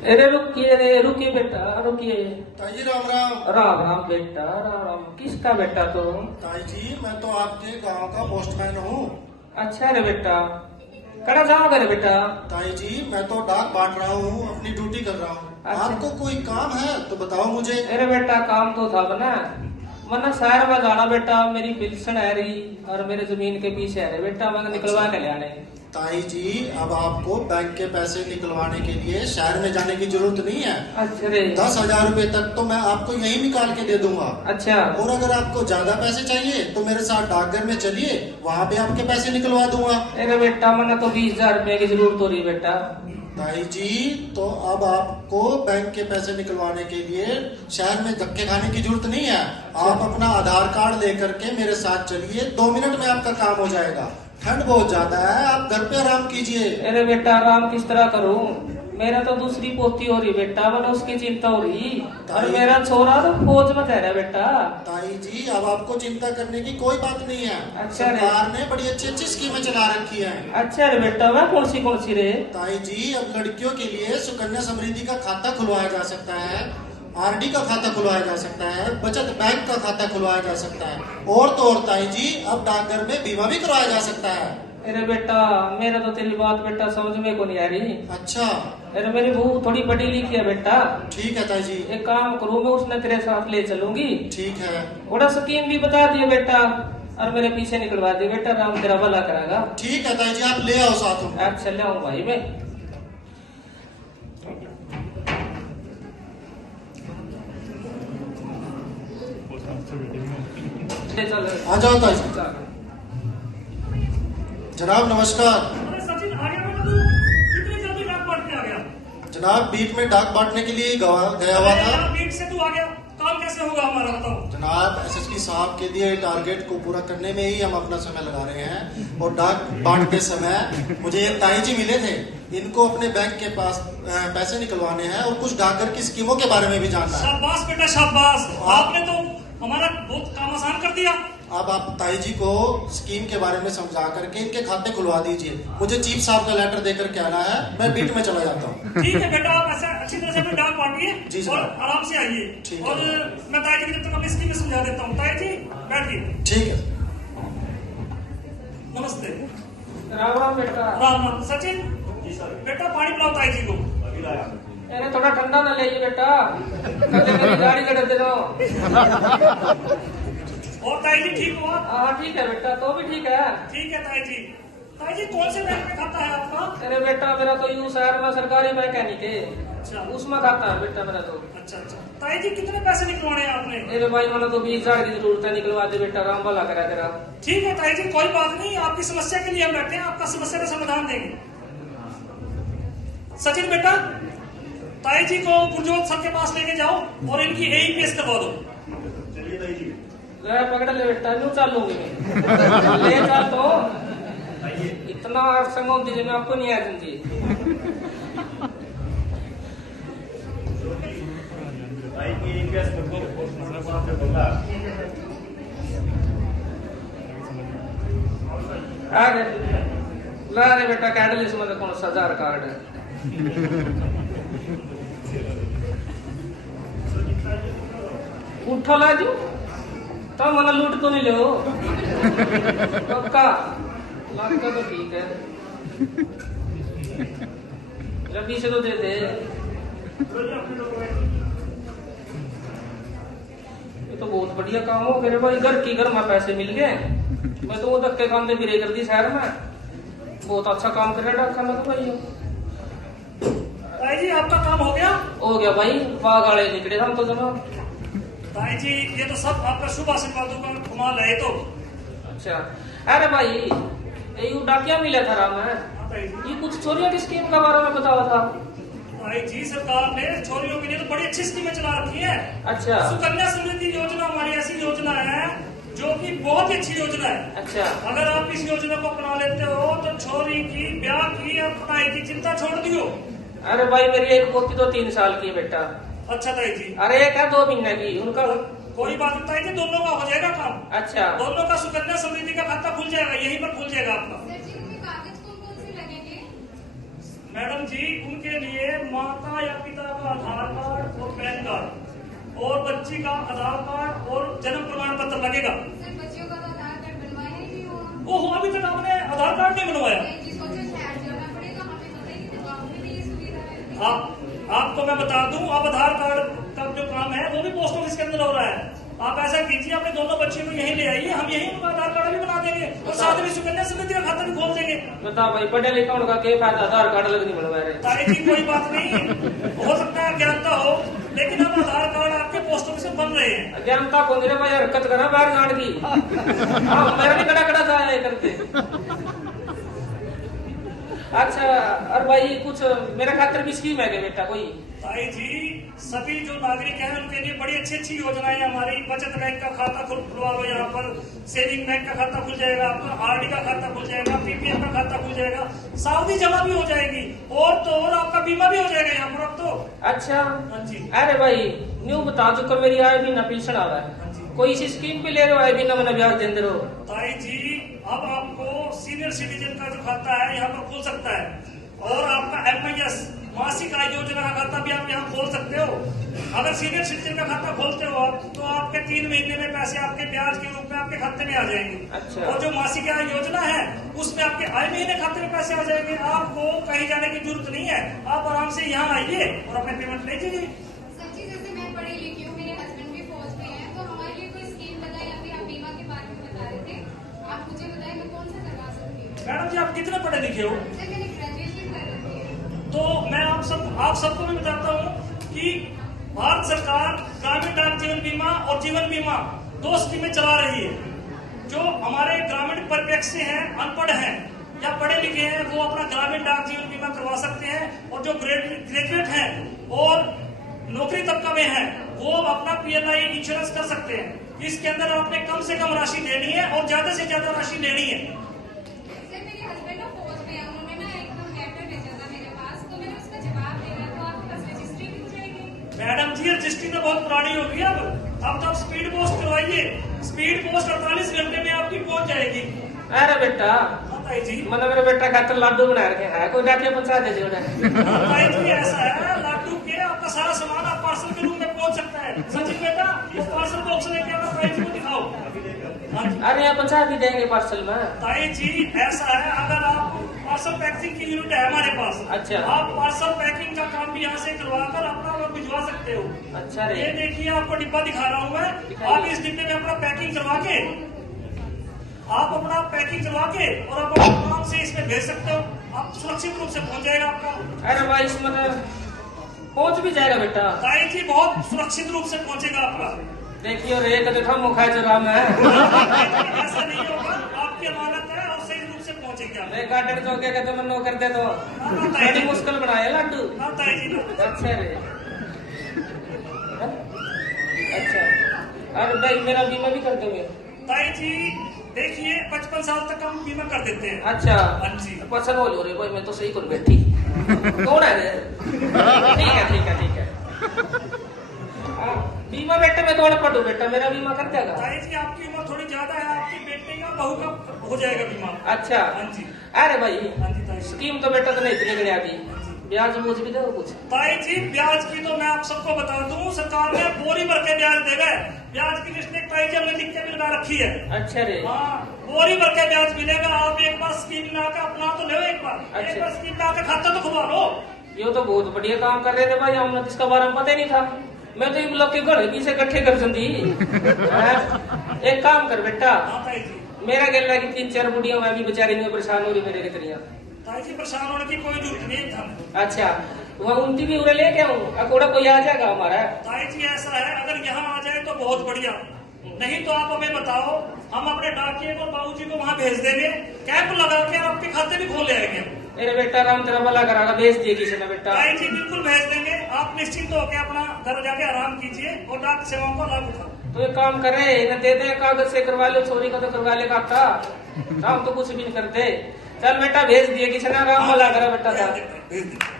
अरे रुकिए रे, रुकिए बेटा रुकिए। ताई जी राम राम। राम राम बेटा, राम राम। किसका बेटा तुम? ताई जी मैं तो आपके गांव का पोस्टमैन हूँ। अच्छा रे बेटा, कड़ा जाओगे रे बेटा? ताई जी मैं तो डाक बांट रहा हूँ, अपनी ड्यूटी कर रहा हूँ। अच्छा। आपको कोई काम है तो बताओ मुझे। अरे बेटा काम तो था ना, वरना शहर में जाना बेटा, मेरी पेंशन है रही और मेरे जमीन के पीछे है रे बेटा, मैंने निकलवा के ले आने। ताई जी अब आपको बैंक के पैसे निकलवाने के लिए शहर में जाने की जरूरत नहीं है। अच्छा रे। 10,000 रुपए तक तो मैं आपको यही निकाल के दे दूंगा। अच्छा। और अगर आपको ज्यादा पैसे चाहिए तो मेरे साथ डाकघर में चलिए, वहाँ पे आपके पैसे निकलवा दूंगा। अरे बेटा मैंने तो 20,000 रुपए की जरूरत हो रही बेटा। ताई जी तो अब आपको बैंक के पैसे निकलवाने के लिए शहर में धक्के खाने की जरूरत नहीं है। आप अपना आधार कार्ड लेकर के मेरे साथ चलिए, 2 मिनट में आपका काम हो जाएगा। ठंड बहुत ज्यादा है, आप घर पे आराम कीजिए। अरे बेटा आराम किस तरह करूं, मेरा तो दूसरी पोती हो रही बेटा, मैंने उसकी चिंता हो रही, और मेरा छोरा तो फौज में कह रहा है बेटा। ताई जी अब आपको चिंता करने की कोई बात नहीं है। अच्छा सरकार ने बड़ी अच्छी स्कीमें चला रखी है। अच्छा रे बेटा, वह कौन सी रे? ताई जी अब लड़कियों के लिए सुकन्या समृद्धि का खाता खुलवाया जा सकता है, आरडी का खाता खुलवाया जा सकता है, बचत बैंक का खाता खुलवाया जा सकता है, और तो और ताई जी अब डाकघर में बीमा भी करवाया जा सकता है। अरे बेटा मेरा तो तेरी बात बेटा समझ में को नहीं आ रही। अच्छा। अरे मेरी बहू थोड़ी पढ़ी लिखी है बेटा। ठीक है ताई जी। एक काम करूँ, मैं उसने तेरे साथ ले चलूंगी। ठीक है। थोड़ा स्कीम भी बता दिए बेटा, और मेरे पीछे निकलवा दिए बेटा, राम तेरा भला कराएगा। ठीक है ताई जी आप ले आओ साथ में। अच्छा ले आऊँ भाई मैं। आ जाओ ताई जी। जनाब नमस्कार। अरे सचिन आ गया बेटा, तू कितनी जल्दी डाक बांटने आ गया? जनाब बीट में डाक बांटने के लिए गया हुआ था। बीट से तू आ गया, काम कैसे होगा हमारा बताओ। जनाब एसएसपी साहब के दिए टारगेट को पूरा करने में ही हम अपना समय लगा रहे हैं, और डाक बांटते समय मुझे एक ताई जी मिले थे, इनको अपने बैंक के पास पैसे निकलवाने हैं और कुछ डाकघर की स्कीमों के बारे में भी जानना है। शाबाश बेटा शाबाश, आपने तो हमारा बहुत काम आसान कर दिया। अब आप ताई जी को स्कीम के बारे में समझा करके इनके खाते खुलवा दीजिए। मुझे चीफ साहब का लेटर देकर के आना है, मैं बीट में चला जाता हूँ। ठीक है बेटा, आप ऐसा अच्छी तरह से अपनी डाक जी बांटिए साहब। और आराम से आइए। ठीक और है। मैं ताई जी की जब तक अपनी स्कीम समझा देता हूँ। ताई जी बैठिए। ठीक है। नमस्ते। राम राम बेटा। राम राम। सचिन बेटा पानी पिलाओ ताई जी को। अरे थोड़ा ठंडा ना ले बेटा, कल मेरी गाड़ी का डर दे दो। और ताई जी ठीक हो आप? हाँ ठीक है बेटा, तो भी ठीक है। ठीक है ताई जी। ताई जी कौन से बैंक में खाता है आपका? अरे बेटा मेरा तो यूं शहर में सरकारी मैकेनिक है, अच्छा उसमें खाता है बेटा मेरा तो। अच्छा अच्छा। ताई जी कितने पैसे निकलवाने हैं आपने? अरे भाई मैंने तो 20,000 की जरूरत है, निकलवा दे बेटा, राम भला करा तेरा। ठीक है ताई जी कोई बात नहीं, आपकी समस्या के लिए हम बैठे हैं, आपका समस्या का समाधान देंगे। सचिन बेटा ताई जी को गुरजोत सर के पास लेके जाओ और इनकी AEPS करवा दो। चलिए ताई जी। पकड़ ले बेटा, यूं चालूंगी मैं। ले चल तो, इतना संगों दिल में आपको नहीं आ जी। अरे ला रे बेटा कार्ड, इसमें कौन सा आधार कार्ड है? उठो लाजू, तो मना लूट तो नहीं ले पक्का लगता तो ठीक है, रबी से तो दे दे। ये तो बहुत बढ़िया काम हो गया भाई, घर की घर में पैसे मिल गए। मैं तो वो धक्के काम में गिरे कर दी शहर में, बहुत अच्छा काम कर रहा डाका में तो भाई। ताई जी आपका काम हो गया? हो गया भाई, बाग वाले निकले हम तो जनाब। ताई जी ये तो सब आपका शुभ आशीर्वादों का कमाल है। तो अच्छा अरे भाई ये डाकिया मिला था राम है, ये कुछ चोरियों की स्कीम के बारे में बताओ था। ताई जी सरकार ने छोरियों के लिए तो बड़ी अच्छी स्कीमें चला रखी है। अच्छा। सुकन्या समृद्धि योजना हमारी ऐसी योजना है जो कि बहुत ही अच्छी योजना है। अच्छा। अगर आप इस योजना को अपना लेते हो तो छोरी की ब्याह की या पढ़ाई की चिंता छोड़ दियो। अरे भाई मेरी एक पोती तो 3 साल की है बेटा। अच्छा ताई जी। अरे एक है 2 महीने की, उनका कोई बात नहीं ताई जी, दोनों का हो जाएगा काम। अच्छा। दोनों का सुकन्या समृद्धि का खाता खुल जाएगा, यहीं पर खुल जाएगा आपका। कागज कौन कौन से लगेंगे? मैडम जी जी उनके लिए माता या पिता का आधार कार्ड और पैन कार्ड और बच्ची का आधार कार्ड और जन्म प्रमाण पत्र लगेगा। सर बच्चियों का तो आधार कार्ड बनवाया ही नहीं हुआ। ओहो, अभी तक आपने आधार कार्ड नहीं बनवाया? जिसको जो शहर जाना पड़ेगा, हमें पता ही नहीं, गाँव में भी ये सुविधा है। आपको मैं बता दूं, अब आधार कार्ड का जो काम है वो भी पोस्ट ऑफिस के अंदर हो रहा है। आप ऐसा कीजिए, अपने दोनों बच्चियों को यहीं ले आइए, हम यहीं उनका आधार कार्ड भी बना देंगे और साथ में सुकन्या समृद्धि का खाता भी खोल देंगे। बताओ भाई, पढ़े लिखा उनका क्या फायदा, आधार कार्ड अलग नहीं बनवा रहे। ताई जी कोई बात नहीं, हो सकता है अज्ञानता हो, लेकिन अब आधार कार्ड आपके पोस्ट ऑफिस में बन रहे हैं। अज्ञानता को मेरे भाई हरकत करा बाहर जान की। मेरा भी कड़ा कड़ा जाया करते। अच्छा, और भाई कुछ मेरा खातिर भी स्कीम है क्या बेटा कोई? ताई जी सभी जो नागरिक हैं उनके लिए बड़ी अच्छी अच्छी योजनाएं हमारी। बचत बैंक का खाता खुलवा लो, यहाँ पर सेविंग बैंक का खाता खुल जाएगा, आपका आरडी का खाता खुल जाएगा, पीपीएफ का खाता खुल जाएगा, सावधि जमा भी हो जाएगी और तो और आपका बीमा भी हो जाएगा यहाँ पर अब तो। अच्छा, हाँ जी। अरे भाई न्यू बता चुका मेरी आय भी ना पेंशन आ रहा है, कोई इसी स्कीम पे ले रहे हो आय भी ना मैंने ब्याज दे रहे हो? ताई जी अब आपको सीनियर सिटीजन का जो खाता है यहाँ पर खुल सकता है और आपका एमआईएस मासिक आय योजना का खाता भी आप यहाँ खोल सकते हो। अगर सीनियर सिटीजन का खाता खोलते हो आप तो आपके 3 महीने में पैसे आपके ब्याज के रूप में आपके खाते में आ जाएंगे। अच्छा। और जो मासिक आय योजना है उसमें आपके आय महीने खाते में पैसे आ जाएंगे। आपको कहीं जाने की जरूरत नहीं है, आप आराम से यहाँ आइए और अपने पेमेंट ले लीजिए। सर जी जैसे मैं पढ़ी लिखी हूँ, मेरे हस्बैंड भी फौज में हैं, तो हमारे लिए कोई स्कीम बताए या फिर आप बीमा के बारे में बता रहे थे, आप मुझे बताएं मैं कौन सा करवा सकती हूँ? मैडम जी आप कितने पढ़े लिखे हो? सर मैंने ग्रेजुएशन कर रखी है। तो मैं आप सबको मैं बताता हूँ कि भारत सरकार ग्रामीण डाक जीवन बीमा और जीवन बीमा 2 स्कीमें चला रही है। जो हमारे ग्रामीण परिप्रेक्ष्य से हैं, अनपढ़ हैं या पढ़े लिखे हैं, वो अपना ग्रामीण डाक जीवन बीमा करवा सकते हैं और जो ग्रेजुएट हैं और नौकरी तबका में है वो अपना पीएलआई इंश्योरेंस कर सकते हैं। इसके अंदर आपने कम से कम राशि देनी है और ज्यादा से ज्यादा राशि लेनी है। सर मेरे हस्बैंड ना फौज में है, उन्होंने ना एक लेटर भेजा था मेरे पास, तो मैंने उसका जवाब देना है, तो आपके पास रजिस्ट्री भी हो जाएगी? मैडम जी रजिस्ट्री तो बहुत पुरानी हो गई अब तो आप स्पीड पोस्ट करवाइए, स्पीड पोस्ट 48 घंटे में आपकी पहुंच जाएगी। अरे बेटा ताई जी मैंने मेरे बेटा खातिर लाडू बना रखे है, कोई जाके पहुंचा दे जोड़ा। ताई जी ऐसा है, लाडू के आपका सारा सामान आप पार्सल के रूप में पहुंच सकता है। सचिन बेटा वो पार्सल बॉक्स लेके आप ताई जी को दिखाओ। हाँ जी। अरे यहाँ पहुंचा भी देंगे पार्सल में। ताई जी ऐसा है, अगर आप पार्सल पैकिंग की यूनिट है हमारे पास, अच्छा। आप पार्सल पैकिंग का काम भी यहाँ से करवा कर अपना वो भिजवा सकते हो। अच्छा रे। ये देखिए आपको डिब्बा दिखा रहा हूँ मैं, आप इस डिब्बे में अपना पैकिंग करवा के और आप आराम से इसमें भेज सकते हो, आप सुरक्षित रूप से पहुंच जाएगा आपका। अरे भाई इसमें पहुंच भी जाएगा बेटा। ताई जी बहुत सुरक्षित रूप से पहुंचेगा आपका। देखियो रे कदे था मुखा चुरा में ऐसा नहीं होगा, आपकी अमानत है और सही रूप से पहुंचेगी आप। मैं गार्डन जो के कदम नो कर दे तो बड़ी मुश्किल बनाया लाडू। हाँ ताई जी ना। अच्छा रे। अच्छा अरे भाई मेरा बीमा भी कर दोगे? ताई जी देखिए 55 साल तक हम बीमा कर देते हैं। अच्छा हाँ जी। पसंद हो रे भाई, मैं तो सही कर बैठी। कौन है रे? ठीक है। बीमा बेटा मैं थोड़ा पढ़ू बेटा, मेरा बीमा कर देगा? ताई जी आपकी उम्र थोड़ी ज्यादा है, आपकी बेटे का बहू का हो जाएगा बीमा। अच्छा। हाँ जी। अरे भाई हाँ जी ताई जी। स्कीम तो बेटा तो नहीं इतनी गणिया दी, ब्याज बोझ भी दो कुछ? ताई जी ब्याज की तो मैं आप सबको बता दूं, सरकार ने बोरी भर के ब्याज देगा। ब्याज की लिस्ट ताई जी हमने लिख के भी लगा रखी है। अच्छा रे। हाँ बोरी भर के ब्याज मिलेगा। आप एक बार स्कीम में आकर अपना तो लो, एक बार अच्छा। एक बार स्कीम में आकर खाता तो खुलवा लो। ये तो बहुत बढ़िया काम कर रहे थे भाई, हमने इसका बारे में पता ही नहीं था। मैं तो लोग के घर पीछे इकट्ठे कर दी। एक काम कर बेटा, हाँ ताई जी। मेरा कहना है कि 3-4 बुढ़िया मैं भी बेचारी में परेशान हो रही मेरे की तरह। ताई जी परेशान होने की कोई जरूरत नहीं था। अच्छा वहाँ उनकी भी उरे लेके आऊँ, अकोड़ा कोई आ जाएगा हमारा? ताई जी ऐसा है, अगर यहाँ आ जाए तो बहुत बढ़िया, नहीं तो आप हमें बताओ, हम अपने डाकिए को बाबूजी को वहाँ भेज देंगे, कैंप लगा के आपके खाते भी खोल आएंगे। मेरे बेटा राम तेरा भला करागा, भेज दिए किसी ने बेटा। ताई जी बिल्कुल भेज देंगे, आप निश्चिंत होकर अपना घर जाके आराम कीजिए और डाक सेवाओं का लाभ उठाओ। तो एक काम करे न दे दे कागज से करवा लो, छोरी का तो करवा ले खाता, हम तो कुछ भी नहीं करते। चल बेटा भेज दिए किसी ने, राम भला करा बेटा था। भेज देंगे।